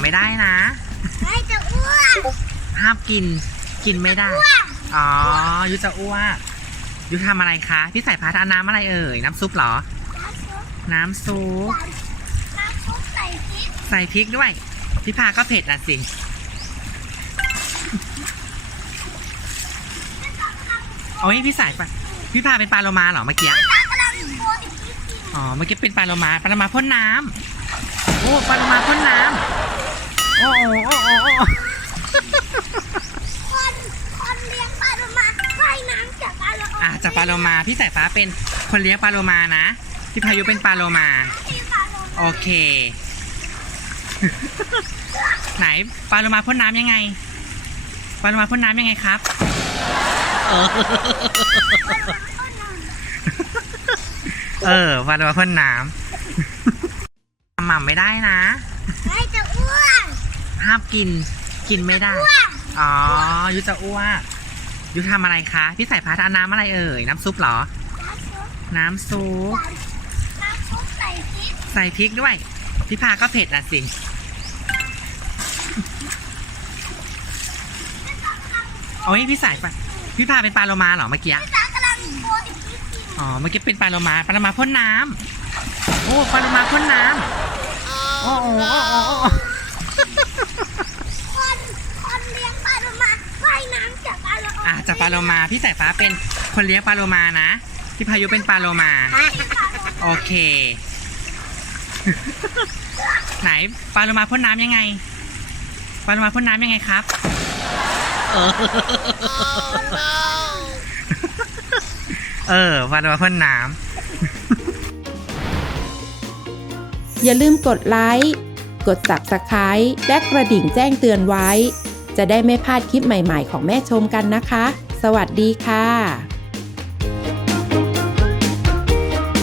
ม่ำไม่ได้นะไม่จะอ้วนห้ามกินกินไม่ได้ อ๋อ ยุจะอ้วกยุทำอะไรคะ พี่สายพาทานน้ำอะไรเอ่ย น้ำซุปเหรอ น้ำซุป น้ำซุปใส่พริก ใส่พริกด้วย พี่พาก็เผ็ดอะสิ โอ้ยพี่สายปะพี่พาเป็นปลาโลมาเหรอเมื่อกี้ตากำลังโบยพริกกินอ๋อ เมื่อกี้เป็นปลาโลมา ปลาโลมาพ่นน้ำโอ้ ปลาโลมาพ่นน้ำ คนเลี้ยงปลาโลมาว่ายน้ำจากปลาโลมาอะจากปลาโลมาพี่สายฟ้าเป็นคนเลี้ยงปลาโลมานะพี่พายุเป็นปลาโลมา ที่ปลาโลมาโอเค ไหนปลาโลมาพ่นน้ำยังไงปลาโลมาพ่นน้ำยังไงครับเออเออปลาโลมาพ่นน้ำหม่ำไม่ได้นะไม่จะอ้วนห้ามกินกินไม่ได้ อ้วนอ๋อยุจะอ้วกยุทำอะไรคะ พี่สายพาทานน้ำอะไรเอ่ย น้ำซุปเหรอน้ำซุปน้ำซุป น้ำซุปใส่พริกใส่พริกด้วย พี่พาก็เผ็ดอะสิโอ้ยพี่สายปะพี่พาเป็นปลาโลมาเหรอเมื่อกี้ ตากำลังโบยพริกกินอ๋อเมื่อกี้เป็นปลาโลมาปลาโลมาพ่นน้ำโอ้ปลาโลมาพ่นน้ำโอ้โอ้โอ้โอ้โอ้ คนคนเลี้ยงปลาโลมาว่ายน้ำจากปลาโลมา อะ จากปลาโลมาพี่สายฟ้าเป็นคนเลี้ยงปลาโลมานะ พี่พายุเป็นปลาโลมา โอเค ไหนปลาโลมาพ่นน้ำยังไงปลาโลมาพ่นน้ำยังไงครับเออเออปลาโลมาพ่นน้ำอย่าลืมกดไลค์กด Subscribe และกระดิ่งแจ้งเตือนไว้ จะได้ไม่พลาดคลิปใหม่ๆ ของแม่ชมกันนะคะ สวัสดีค่ะ